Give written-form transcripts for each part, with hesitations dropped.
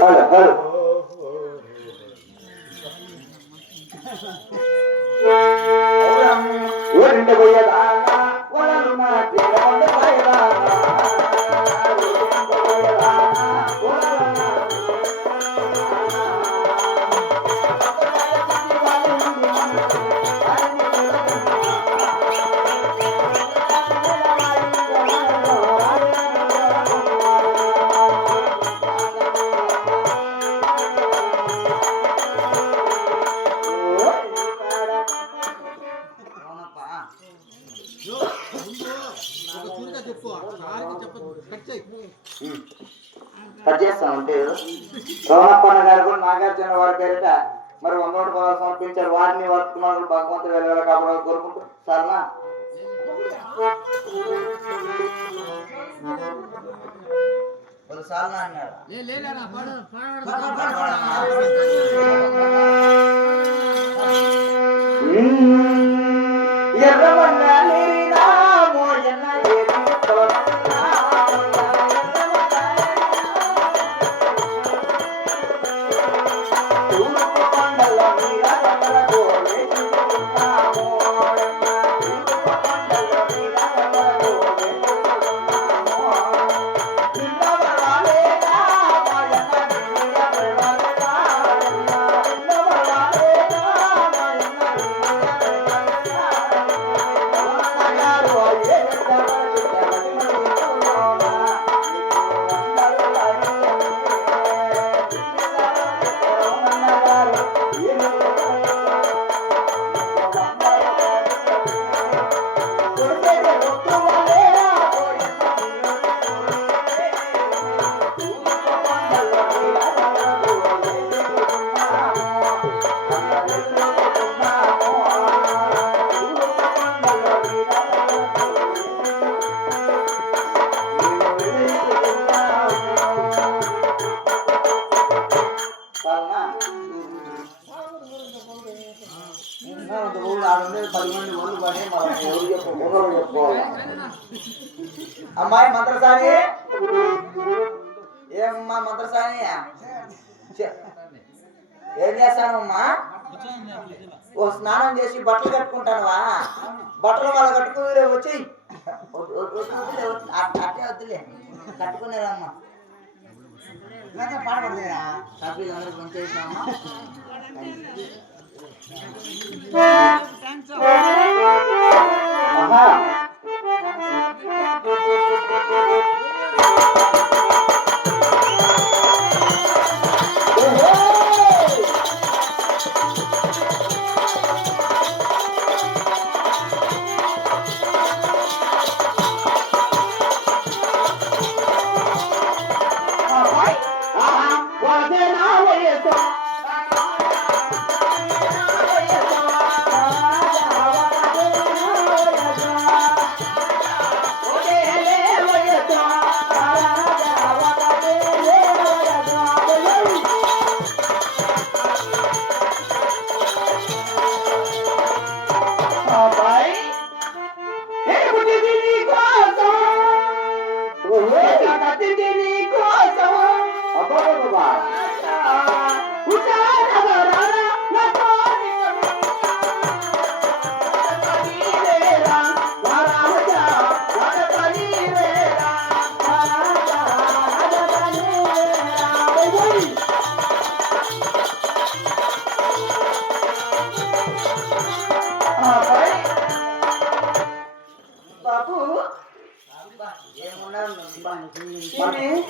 Hello hello ఊరింటి పోయేదానా వలలు నాటి round పోయేదానా ఊరింటి పోయేదానా వలలు నాటి చేస్తామంటే రోహప్పన్న గారు కూడా నాగార్జున వారి పేరిట మరి 100 పదాలు సమర్పించారు. వారిని వర్తమానులు భగవంతుడు వెళ్ళాలి కాబట్టి కోరుకుంటూ సరేనా అమ్మాయి మంత్రసాని ఏమ్మా మంత్రసాని ఏం చేస్తానమ్మా? ఓ స్నానం చేసి బట్టలు కట్టుకుంటానువా? బట్టలు వాళ్ళ కట్టుకుని వచ్చి అట్టే వద్దులే కట్టుకునేదమ్మా పాడబడలేదా సభ్యులు అందరూ పంచేసామా?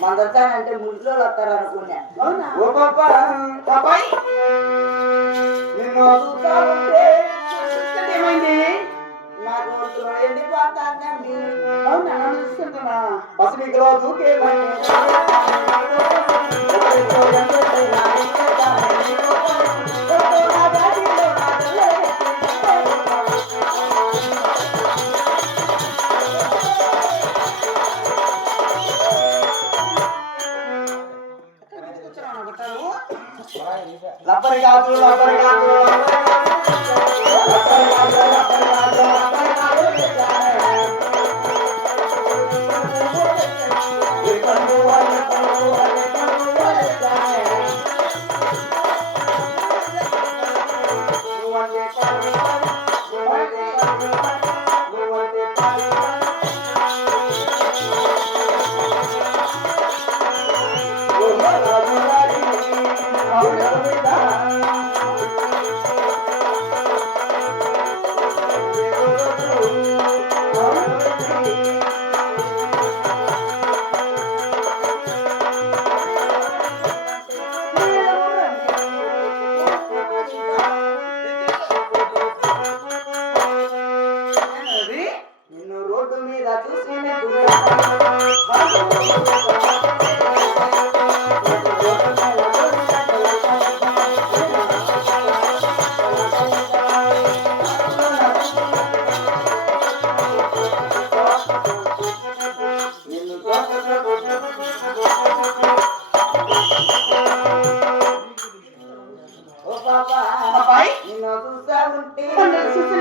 మందసానంటే ముళ్ళో వస్తారు అనుకున్నా. నాకు ఎండిపోతానండి. అవునా పసిపిలో దూకేమండి లబ్బరి కాదు లబ్బరి కాదు లబ్బరి కాదు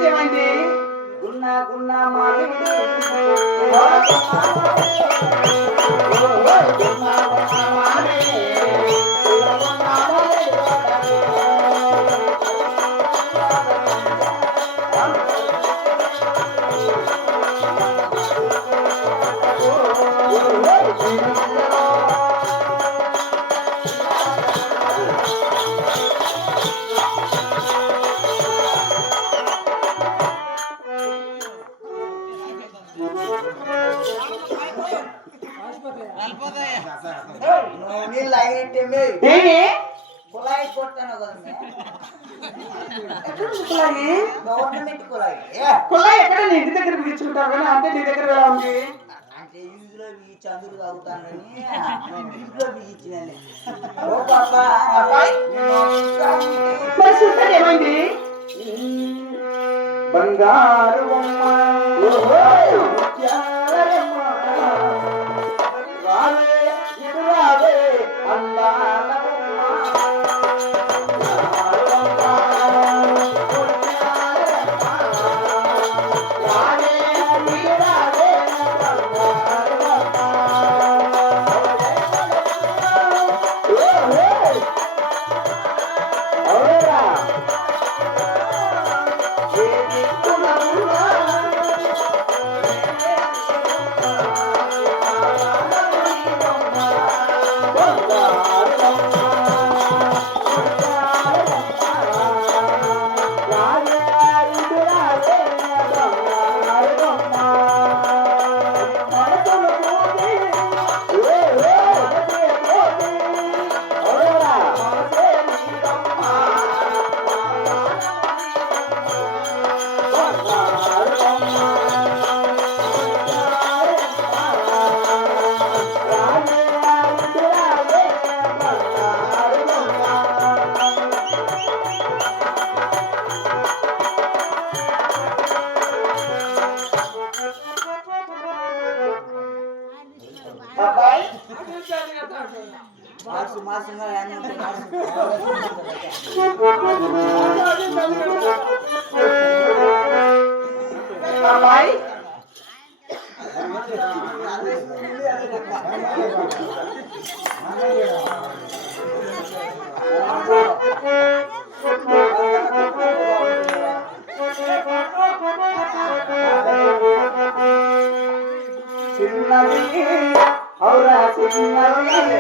ఏమైంది గున్నా గున్నా మామిడి కుళాయి కొట్టాను కుళాయి ఎక్కడ ఇంటి దగ్గర పీల్చుకుంటావు కానీ అంటే నీ దగ్గర ఎలా ఉంది అంటే ఇంట్లో బీచ్ అందరూ తాగుతానని ఇంట్లో బీచ్ ఏమైంది బంగారు అందాల చిన్నది ఔరా చిన్నది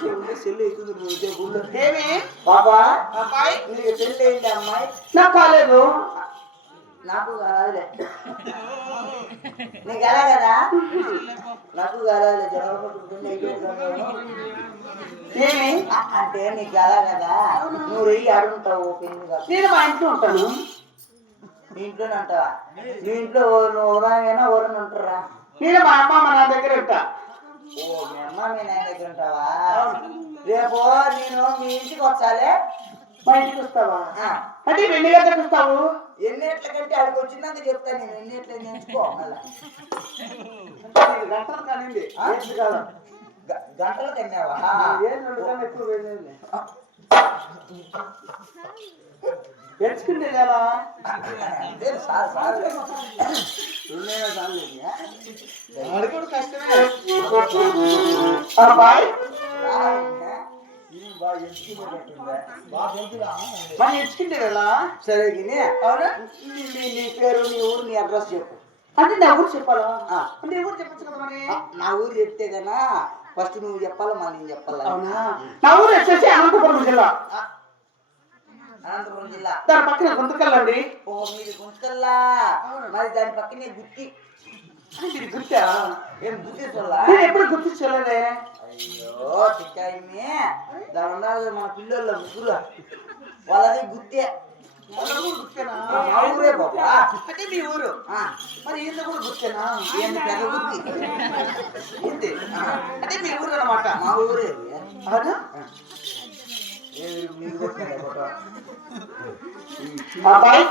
సెల్లు అవుతుంది గుళ్ళు ఏమి బాబా అబ్బాయి నీకు పెళ్ళి అయింది అమ్మాయి నాకు కాలేదు. నాకు కాలేదులే నీకు ఎలా కదా నాకు కాలేదులే ఏమి అంటే నీకు ఎలా కదా నువ్వు రెయ్యి ఆడుంటావు పెళ్లి కాదు నేను మా ఇంట్లో ఉంటాను. నీ ఇంట్లోనే ఉంటావా నీ ఇంట్లో నువ్వు ఉదయమైనా ఎవరైనా ఉంటారా నేను మా అమ్మ మా నాన్న దగ్గర ఉంటా. ఓ మీ అమ్మ మీ నాయన దగ్గర ఉంటావా రేపు నేను మీ ఇంటికి వచ్చాలే మా ఇంటికి వస్తావా? అంటే ఎన్ని గంటలకు వస్తావు? ఎన్నిట్ల కంటే ఆడికి వచ్చిందాక చెప్తాను నేను ఎన్నిట్ల నేర్చుకో మళ్ళా గంటలు కానింది గంటలు తిన్నావా ఎక్కువ తెచ్చుకుంటే కదా కష్టమే. అబ్బాయి మరి ఎంచుకుంటే కదా సరే గిని అవునా? నీ పేరు నీ ఊరు నీ అడ్రస్ చెప్పు అంటే నా ఊరు చెప్పాలా? అంటే ఊరు చెప్పచ్చు కదా మరి. నా ఊరు చెప్తే కన్నా ఫస్ట్ నువ్వు చెప్పాలా మళ్ళీ నేను చెప్పాలా అవునా? నా ఊరు వచ్చేసి అనంతపురం జిల్లా. అనంతపురం జిల్లా దాని పక్కన గుంతకల్లండి. ఓ మీది గుంతకల్లా మరి దాని పక్కనే గుత్తి ఇది గుర్తా? ఏం గుత్తి చూడాలా నేను ఎప్పుడు గుర్తించలేదే. అయ్యో చిక్కాయి దాని ఉన్నారు మన పిల్లల ముగ్గురు వాళ్ళది గుత్తే గుర్తేనా? మా ఊరే బాబా అంటే మీ ఊరు మరి ఈయన కూడా గుర్తేనా? ఏంది పెద్ద గుత్తి ఏంది? అంటే మీ ఊరు అన్నమాట. మా ఊరే అవునా? మీరు అబ్బాయి